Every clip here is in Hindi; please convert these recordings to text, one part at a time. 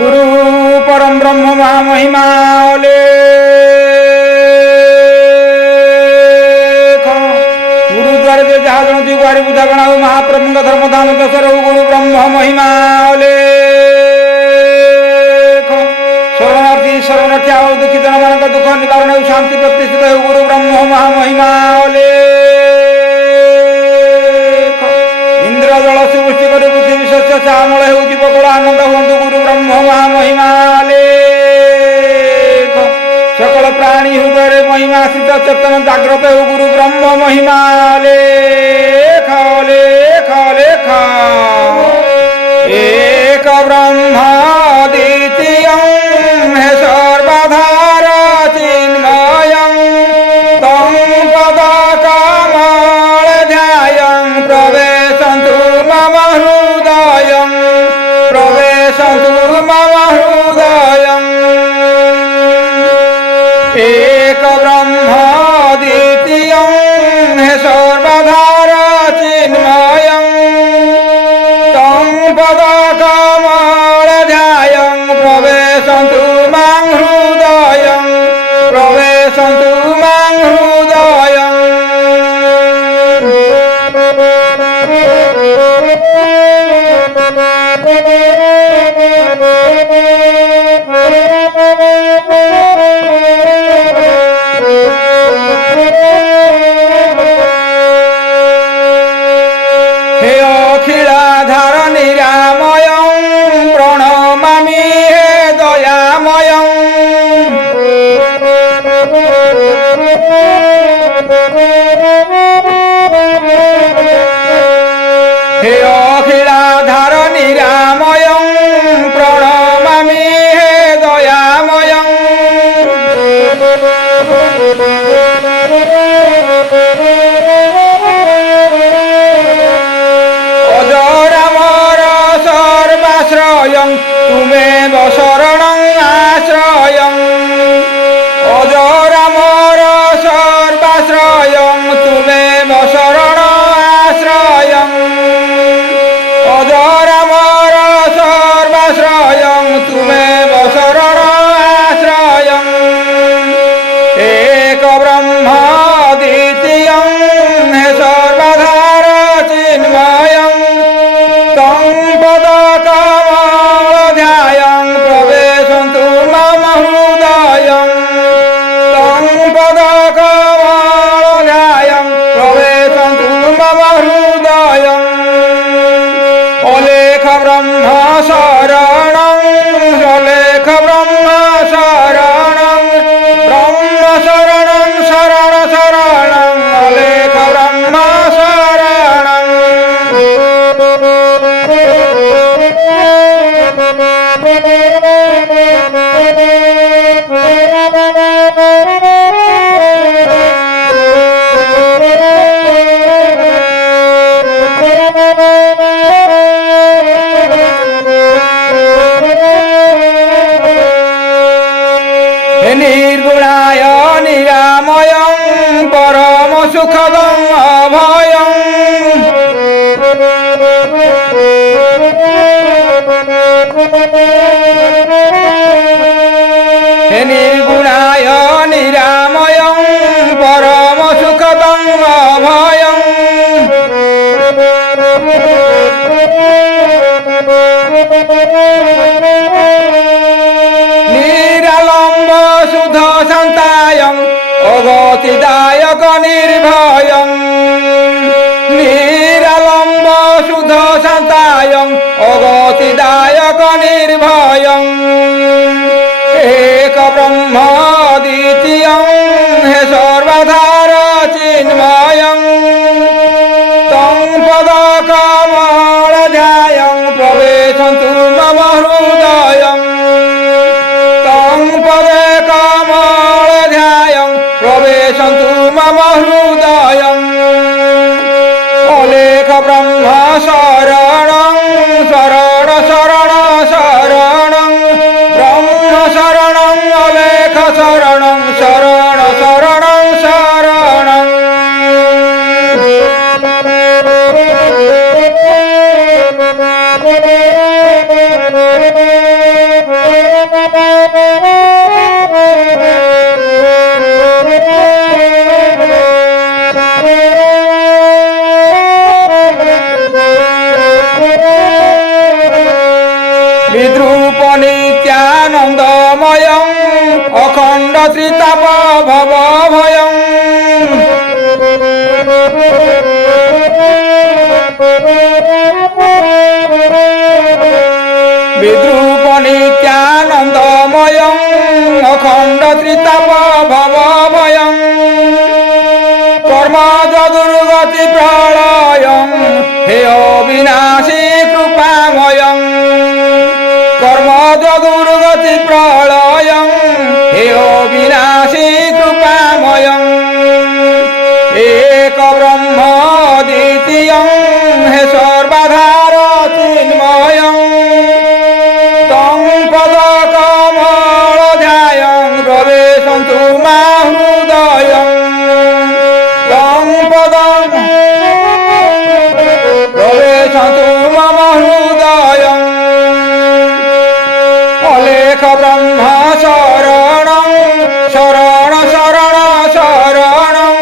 गुरु परम ब्रह्म महामहिमा गुरुद्वार जे जहा जन गुआरी बुझा गणा महाप्रभु धर्मधाम दशर गुरु ब्रह्म महिमा शरणार्थी शरणार्थी आओ दुखी जन मान दुख निवारण शांति प्रतिष्ठित हो गुरु ब्रह्म महामहिमा इंद्र जल सुवृष्टि कर पृथ्वी शस्य श्यामल हो जीवकूल आनंद हूँ गुरु ब्रह्म महामहिमा सकल प्राणी हृदय महिमा स्थित चेतन जाग्रत हो गुरु ब्रह्म महिमा लेख लेख लेख एक ब्रह्म द्वितीय हे सर्वधार चिन्मयं तं पदकमल ध्यायं प्रवेशन्तु मम हृदयं प्रवेशन्तु मम हृदयम् एक ब्रह्म द्वितीय हे सर्वधार चिन्मयं तं पदकमल ध्यायं प्रवेशन्तु मम हृदयं प्रवेशन्तु मम हृदयम् हे अखिलाधार निरामयं प्रणमामि हे दयामयं हे अखिलाधार निरामयं प्रणमामि हे दयामयं अजरामर सर्वाश्रयं तुमेव शरणं आश्रयं अजरामर सर्वाश्रयं तुमेव शरणं आश्रयं अजरामर सर्वाश्रयं तुमेव शरणं आश्रयम् एक ब्रह्म द्वितीयं हे सर्वधार चिन्मयं तं पदकमल ध्यायं प्रवेशन्तु मम हृदयं तं पदकमल ध्यायं प्रवेशन्तु मम हृदयम् अलेख ब्रह्म शरणं अलेख ब्रह्म शरणं ब्रह्म शरणं शरण शरणं अलेख ब्रह्म शरणं निर्गुणाय निरामयं परम सुखदं अभयं निर्गुणाय निरामयं परम सुखदं अभयं निरालम्ब शुद्ध शान्तायं अगतिदायक निर्भयं निरालम्ब शुद्ध शान्तायं अगतिदायक निर्भयं एक ब्रह्म द्वितीयं हे सर्वधार चिन्मयं तं पदकमल ध्यायं प्रवेशन्तु मम हृदयं तं पदकमल ध्यायं प्रवेशन्तु मम हृदयम् अलेख ब्रह्म शरणं शरण शरण शरणं ब्रह्म शरणं अलेख शरणं शरण शरणं शरणम् विद्रूप नित्यानन्दमयं अखण्ड त्रिताप भवभयं विद्रूप नित्यानन्दमयं अखण्ड त्रिताप भवभयं कर्मज दुर्गति प्रलयं हे अविनाशी कृपामयं कर्मज दुर्गति प्रलयं हे अविनाशी कृपामयं एक ब्रह्म द्वितीयं हे सर्वाधार चिन्मयं तं पदकमलध्यायं प्रवेशन्तु मा हृदयं तं पदं प्रवेशन्तु मम हृदयं अलेख ब्रह्म शरणं शरण शरण शरणं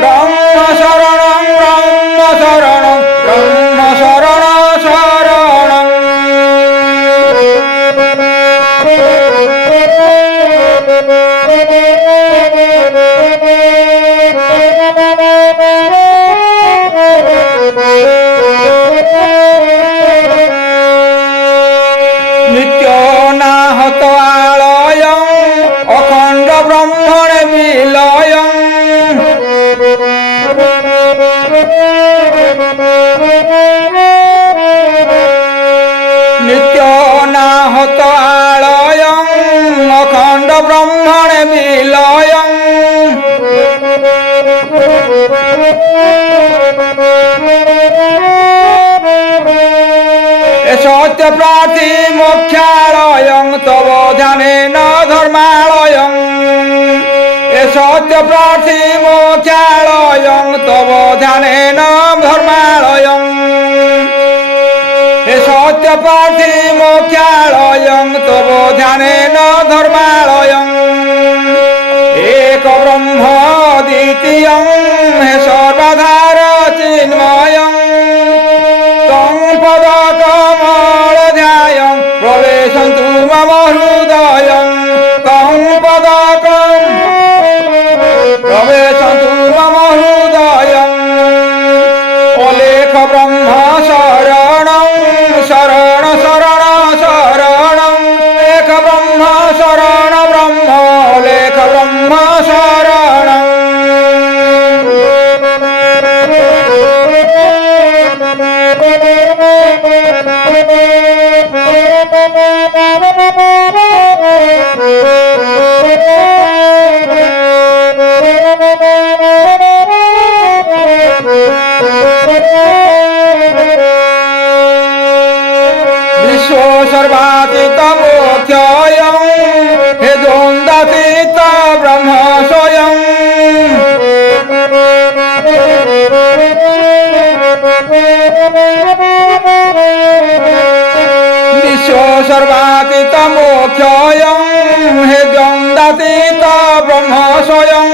ब्रह्म शरणं ब्रह्म शरणं ब्रह्म शरण शरणं नित्योनाहत आलयं अखण्ड ब्रह्मण विलयं नित्योनाहत आलयं अखण्ड ब्रह्मण विलयं सत्य प्रार्थी मोक्षालयं तव ध्यानेन धर्मालयं सत्य प्रार्थी मोक्षालयं तव ध्यानेन धर्मालयं सत्य प्रार्थी मोक्षालयं तव ध्यानेन धर्मालयं एक ब्रह्म द्वितीयं हे सर्वाधार चिन्मयं तं पदकमलध्यायं प्रवेशन्तु मम हृदयं तं पदकं प्रवेशन्तु मम हृदयं अलेख ब्रह्म शरणं शरण शरण शरणं एक ब्रह्म शरण ब्रह्म अलेख ब्रह्म शरणं विश्व सर्वातीत मोक्षयं हे द्वन्द्वातीत ब्रह्म स्वयं विश्व सर्वातीत मोक्षयं हे द्वन्द्वातीत ब्रह्म स्वयं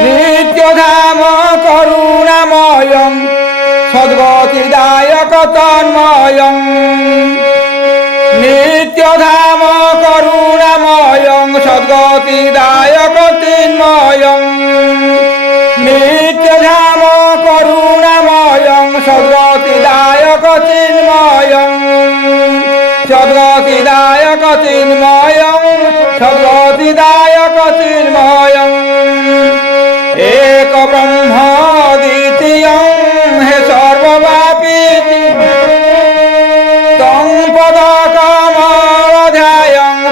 नित्यधाम करुणामयं सद्गतिदायक तन्मयं नित्यधाम करुणामयं सद्गतिदायक चिन्मयं नित्यधाम करुणामयं सद्गतिदायक चिन्मयं सद्गतिदायक चिन्मयं सद्गतिदायक चिन्मयं एक ब्रह्म द्वितीयं हे सर्वव्यापी तं पदकमलध्यायं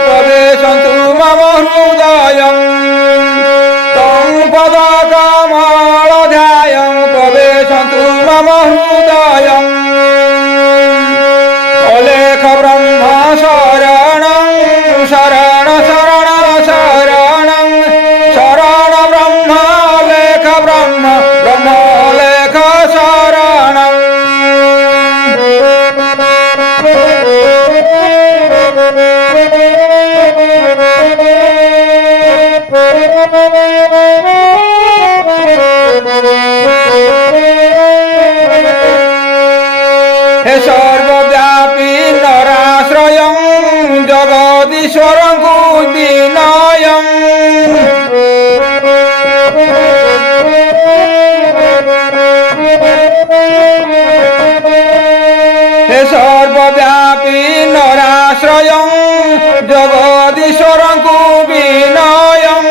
प्रवेशन्तु मम हृदयं तं पदकमलध्यायं प्रवेशन्तु मम हृदयं अलेख ब्रह्म शरणं शरण शरण शरणं शरण ब्रह्म लेख ब्रह्म ब्रह्म लेख शरणं ସର୍ବବ୍ୟାପୀ ନରାଶ୍ରୟଂ ଜଗଦୀଶ୍ୱରଙ୍କୁ ବିନୟଂ ହେ ସର୍ବବ୍ୟାପୀ ନରାଶ୍ରୟଂ ଜଗଦୀଶ୍ୱରଙ୍କୁ ବିନୟଂ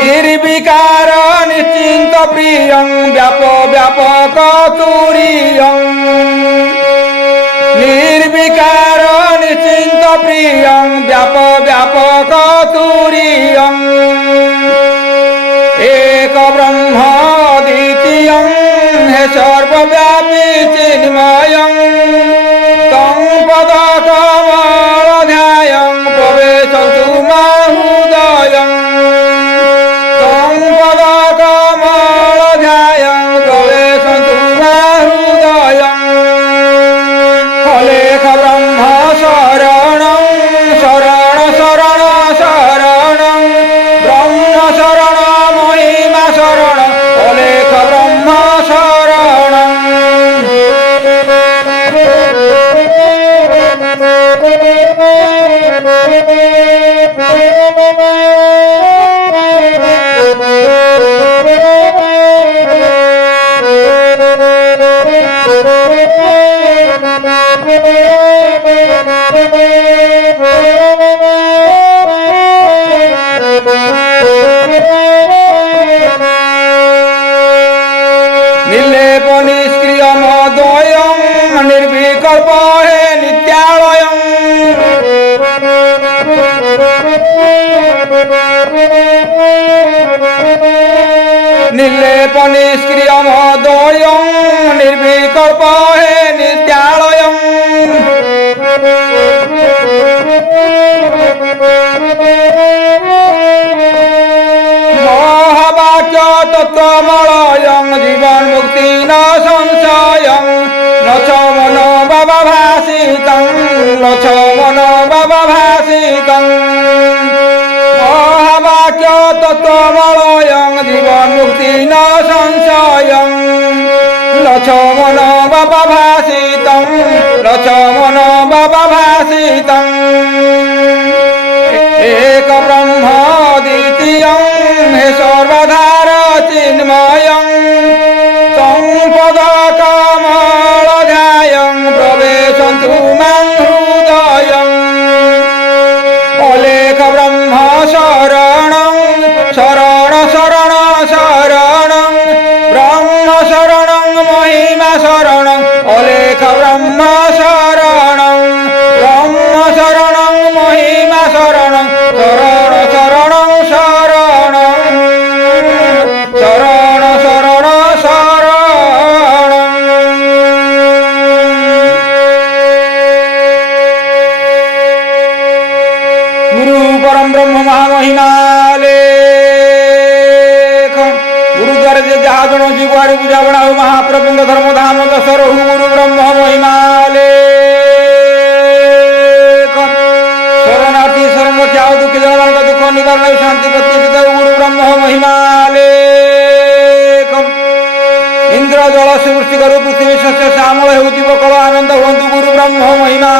ନିର୍ବିକାର ନିଶ୍ଚିନ୍ତ ପ୍ରିୟଂ ବ୍ୟାପକ ତୁରିୟଂ ନିର୍ବିକାର ନିଶ୍ଚିନ୍ତ ପ୍ରିୟଂ ବ୍ୟାପକ ତୁରିୟଂ ଏକ ବ୍ରହ୍ମ ଦ୍ୱିତୀୟଂ ହେ ସର୍ବବ୍ୟାପୀ ଚିନ୍ମୟଂ तं ପଦ କମଳ ଧ୍ୟାୟଂ ପ୍ରବେଶନ୍ତୁ ମା ହୃଦୟଂ तं ପଦ କମଳ ଧ୍ୟାୟଂ ପ୍ରବେଶନ୍ତୁ ମା ହୃଦୟଂ ଅଲେଖ ବ୍ରହ୍ମ ଶରଣଂ ଶରଣ ଶରଣ ଶରଣଂ ବ୍ରହ୍ମ ଶରଣ ମହିମା ଶରଣ ଅଲେଖ ବ୍ରହ୍ମ ଶରଣଂ निर्लेप निष्क्रिय मद्वयं निर्विकल्प हे नित्यालयं निर्लेप निष्क्रिय मद्वयं निर्विकल्प हे नित्यालयं महावाक्य तत्त्वमलयं जीवन मुक्ति न संशयं न च मनो भवभासितं न च मनो भवभासितं महावाक्य तत्त्वमलयं जीवन मुक्ति न संशयं न च मनो भवभासितं न च मनो भवभासितं एक ब्रह्म द्वितीयं हे सर्वधार चिन्मयं तं पद कमल ध्यायं प्रवेशन्तु मां हृदयं अलेख ब्रह्म शरणं शरण शरण शरणं ब्रह्म शरणं महिमा शरणं अलेख ब्रह्म शरणं ब्रह्म शरणं महिमा शरणं शरण शरणं शरणं शरण शरण शरणं गुरु परम ब्रह्म महामहिमा लेख गुरुद्वार जे जहा जन जीवारी बुझाबणा हो महाप्रभुଙ୍କ धर्म धाम दश रहु गुरु ब्रह्म महिमा लेख शरणार्थी शरण त्याग दुखी जनମାନଙ୍କ दुଃଖ निवारण शांति प्रतिष्ठित गुरु ब्रह्म महिमा लेख इंद्र जल सुवृष्टि करू पृथ्वी शस्य श्यामल हेउ जीव कल आनंद हुअन्तु गुरु ब्रह्म महिमा